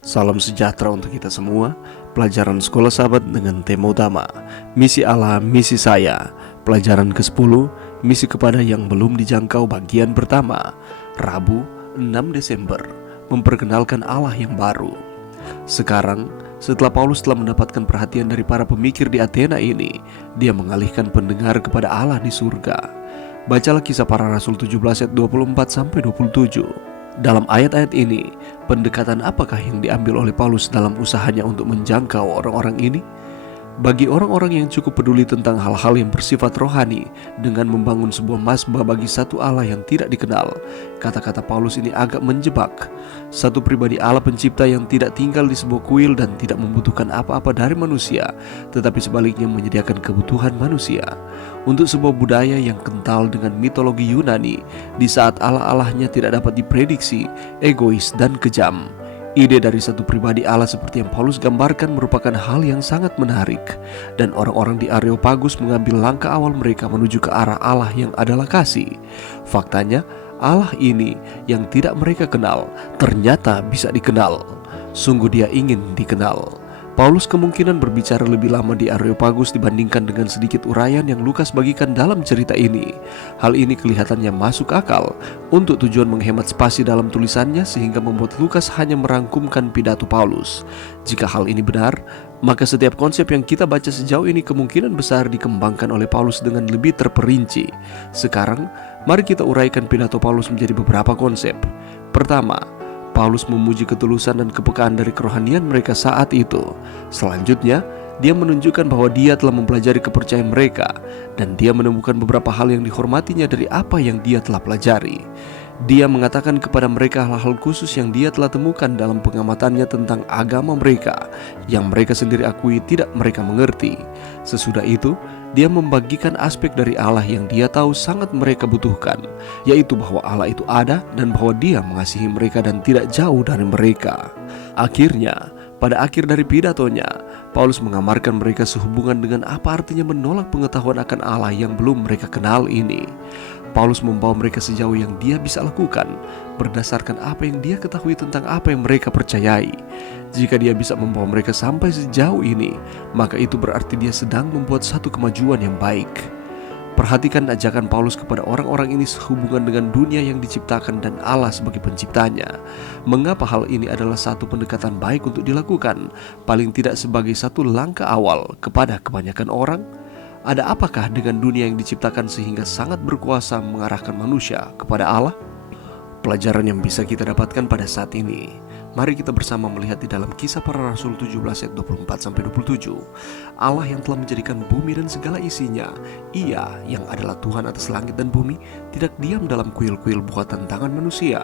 Salam sejahtera untuk kita semua. Pelajaran Sekolah Sahabat dengan tema utama Misi Allah, Misi Saya. Pelajaran ke-10, Misi kepada yang belum dijangkau bagian pertama. Rabu 6 Desember, memperkenalkan Allah yang baru. Sekarang, setelah Paulus telah mendapatkan perhatian dari para pemikir di Athena ini, dia mengalihkan pendengar kepada Allah di surga. Bacalah Kisah Para Rasul 17 ayat 24-27. Dalam ayat-ayat ini, pendekatan apakah yang diambil oleh Paulus dalam usahanya untuk menjangkau orang-orang ini? Bagi orang-orang yang cukup peduli tentang hal-hal yang bersifat rohani dengan membangun sebuah mazbah bagi satu Allah yang tidak dikenal, kata-kata Paulus ini agak menjebak. Satu pribadi Allah pencipta yang tidak tinggal di sebuah kuil dan tidak membutuhkan apa-apa dari manusia, tetapi sebaliknya menyediakan kebutuhan manusia. Untuk sebuah budaya yang kental dengan mitologi Yunani, di saat Allah-Allahnya tidak dapat diprediksi, egois dan kejam, ide dari satu pribadi Allah seperti yang Paulus gambarkan merupakan hal yang sangat menarik. Dan orang-orang di Areopagus mengambil langkah awal mereka menuju ke arah Allah yang adalah kasih. Faktanya, Allah ini yang tidak mereka kenal ternyata bisa dikenal. Sungguh dia ingin dikenal. Paulus kemungkinan berbicara lebih lama di Areopagus dibandingkan dengan sedikit uraian yang Lukas bagikan dalam cerita ini. Hal ini kelihatannya masuk akal untuk tujuan menghemat spasi dalam tulisannya, sehingga membuat Lukas hanya merangkumkan pidato Paulus. Jika hal ini benar, maka setiap konsep yang kita baca sejauh ini kemungkinan besar dikembangkan oleh Paulus dengan lebih terperinci. Sekarang, mari kita uraikan pidato Paulus menjadi beberapa konsep. Pertama, Paulus memuji ketulusan dan kepekaan dari kerohanian mereka saat itu. Selanjutnya, dia menunjukkan bahwa dia telah mempelajari kepercayaan mereka, dan dia menemukan beberapa hal yang dihormatinya dari apa yang dia telah pelajari. Dia mengatakan kepada mereka hal-hal khusus yang dia telah temukan dalam pengamatannya tentang agama mereka, yang mereka sendiri akui tidak mereka mengerti. Sesudah itu, dia membagikan aspek dari Allah yang dia tahu sangat mereka butuhkan, yaitu bahwa Allah itu ada dan bahwa dia mengasihi mereka dan tidak jauh dari mereka. Akhirnya, pada akhir dari pidatonya, Paulus mengamarkan mereka sehubungan dengan apa artinya menolak pengetahuan akan Allah yang belum mereka kenal ini. Paulus membawa mereka sejauh yang dia bisa lakukan berdasarkan apa yang dia ketahui tentang apa yang mereka percayai. Jika dia bisa membawa mereka sampai sejauh ini, maka itu berarti dia sedang membuat satu kemajuan yang baik. Perhatikan ajakan Paulus kepada orang-orang ini sehubungan dengan dunia yang diciptakan dan Allah sebagai penciptanya. Mengapa hal ini adalah satu pendekatan baik untuk dilakukan, paling tidak sebagai satu langkah awal kepada kebanyakan orang? Ada apakah dengan dunia yang diciptakan sehingga sangat berkuasa mengarahkan manusia kepada Allah? Pelajaran yang bisa kita dapatkan pada saat ini, mari kita bersama melihat di dalam Kisah Para Rasul 17 ayat 24-27. Allah yang telah menjadikan bumi dan segala isinya, Ia yang adalah Tuhan atas langit dan bumi, tidak diam dalam kuil-kuil buatan tangan manusia,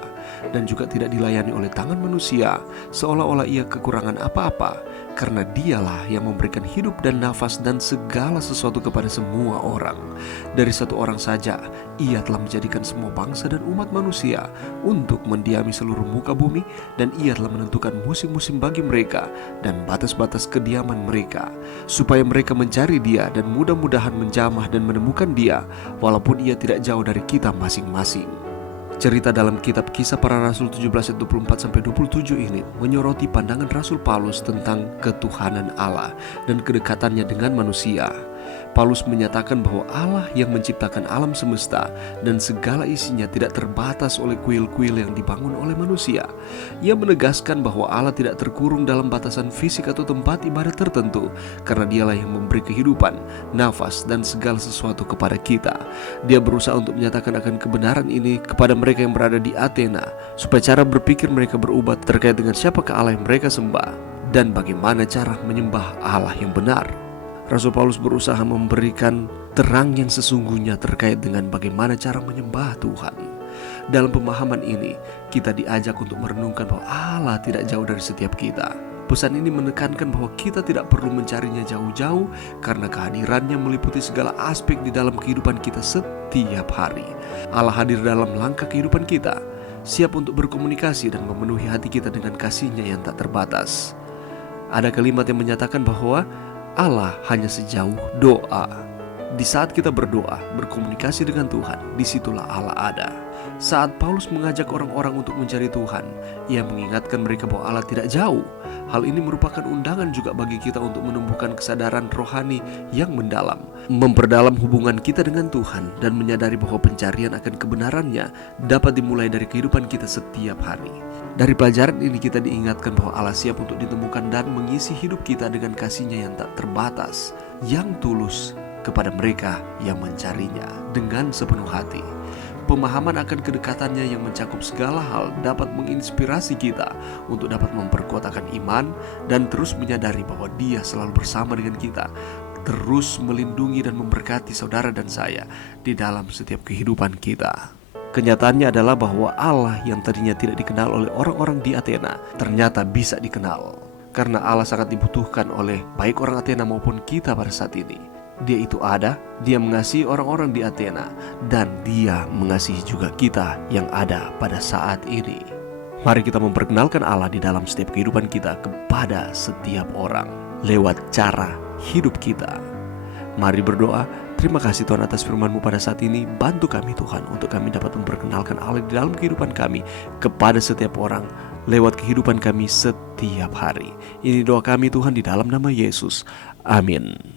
dan juga tidak dilayani oleh tangan manusia seolah-olah Ia kekurangan apa-apa, karena Dialah yang memberikan hidup dan nafas dan segala sesuatu kepada semua orang. Dari satu orang saja, Ia telah menjadikan semua bangsa dan umat manusia untuk mendiami seluruh muka bumi, dan Ia telah menentukan musim-musim bagi mereka dan batas-batas kediaman mereka, supaya mereka mencari Dia dan mudah-mudahan menjamah dan menemukan Dia, walaupun Ia tidak jauh dari kita masing-masing. Cerita dalam kitab Kisah Para Rasul 17 ayat 24-27 ini menyoroti pandangan Rasul Paulus tentang ketuhanan Allah dan kedekatannya dengan manusia. Paulus menyatakan bahwa Allah yang menciptakan alam semesta dan segala isinya tidak terbatas oleh kuil-kuil yang dibangun oleh manusia. Ia menegaskan bahwa Allah tidak terkurung dalam batasan fisik atau tempat ibadat tertentu, karena Dialah yang memberi kehidupan, nafas, dan segala sesuatu kepada kita. Dia berusaha untuk menyatakan akan kebenaran ini kepada mereka yang berada di Athena, supaya cara berpikir mereka berubah terkait dengan siapakah Allah yang mereka sembah dan bagaimana cara menyembah Allah yang benar. Rasul Paulus berusaha memberikan terang yang sesungguhnya terkait dengan bagaimana cara menyembah Tuhan. Dalam pemahaman ini, kita diajak untuk merenungkan bahwa Allah tidak jauh dari setiap kita. Pesan ini menekankan bahwa kita tidak perlu mencarinya jauh-jauh, karena kehadirannya meliputi segala aspek di dalam kehidupan kita setiap hari. Allah hadir dalam langkah kehidupan kita, siap untuk berkomunikasi dan memenuhi hati kita dengan kasih-Nya yang tak terbatas. Ada kalimat yang menyatakan bahwa Allah hanya sejauh doa. Di saat kita berdoa, berkomunikasi dengan Tuhan, disitulah Allah ada. Saat Paulus mengajak orang-orang untuk mencari Tuhan, ia mengingatkan mereka bahwa Allah tidak jauh. Hal ini merupakan undangan juga bagi kita untuk menumbuhkan kesadaran rohani yang mendalam, memperdalam hubungan kita dengan Tuhan, dan menyadari bahwa pencarian akan kebenarannya dapat dimulai dari kehidupan kita setiap hari. Dari pelajaran ini kita diingatkan bahwa Allah siap untuk ditemukan dan mengisi hidup kita dengan kasih-Nya yang tak terbatas, yang tulus kepada mereka yang mencarinya dengan sepenuh hati. Pemahaman akan kedekatannya yang mencakup segala hal dapat menginspirasi kita untuk dapat memperkuat akan iman dan terus menyadari bahwa Dia selalu bersama dengan kita, terus melindungi dan memberkati saudara dan saya di dalam setiap kehidupan kita. Kenyataannya adalah bahwa Allah yang tadinya tidak dikenal oleh orang-orang di Athena ternyata bisa dikenal, karena Allah sangat dibutuhkan oleh baik orang Athena maupun kita pada saat ini. Dia itu ada, Dia mengasihi orang-orang di Athena, dan Dia mengasihi juga kita yang ada pada saat ini. Mari kita memperkenalkan Allah di dalam setiap kehidupan kita kepada setiap orang lewat cara hidup kita. Mari berdoa. Terima kasih Tuhan atas firman-Mu pada saat ini. Bantu kami Tuhan untuk kami dapat memperkenalkan Allah di dalam kehidupan kami kepada setiap orang lewat kehidupan kami setiap hari. Ini doa kami Tuhan di dalam nama Yesus. Amin.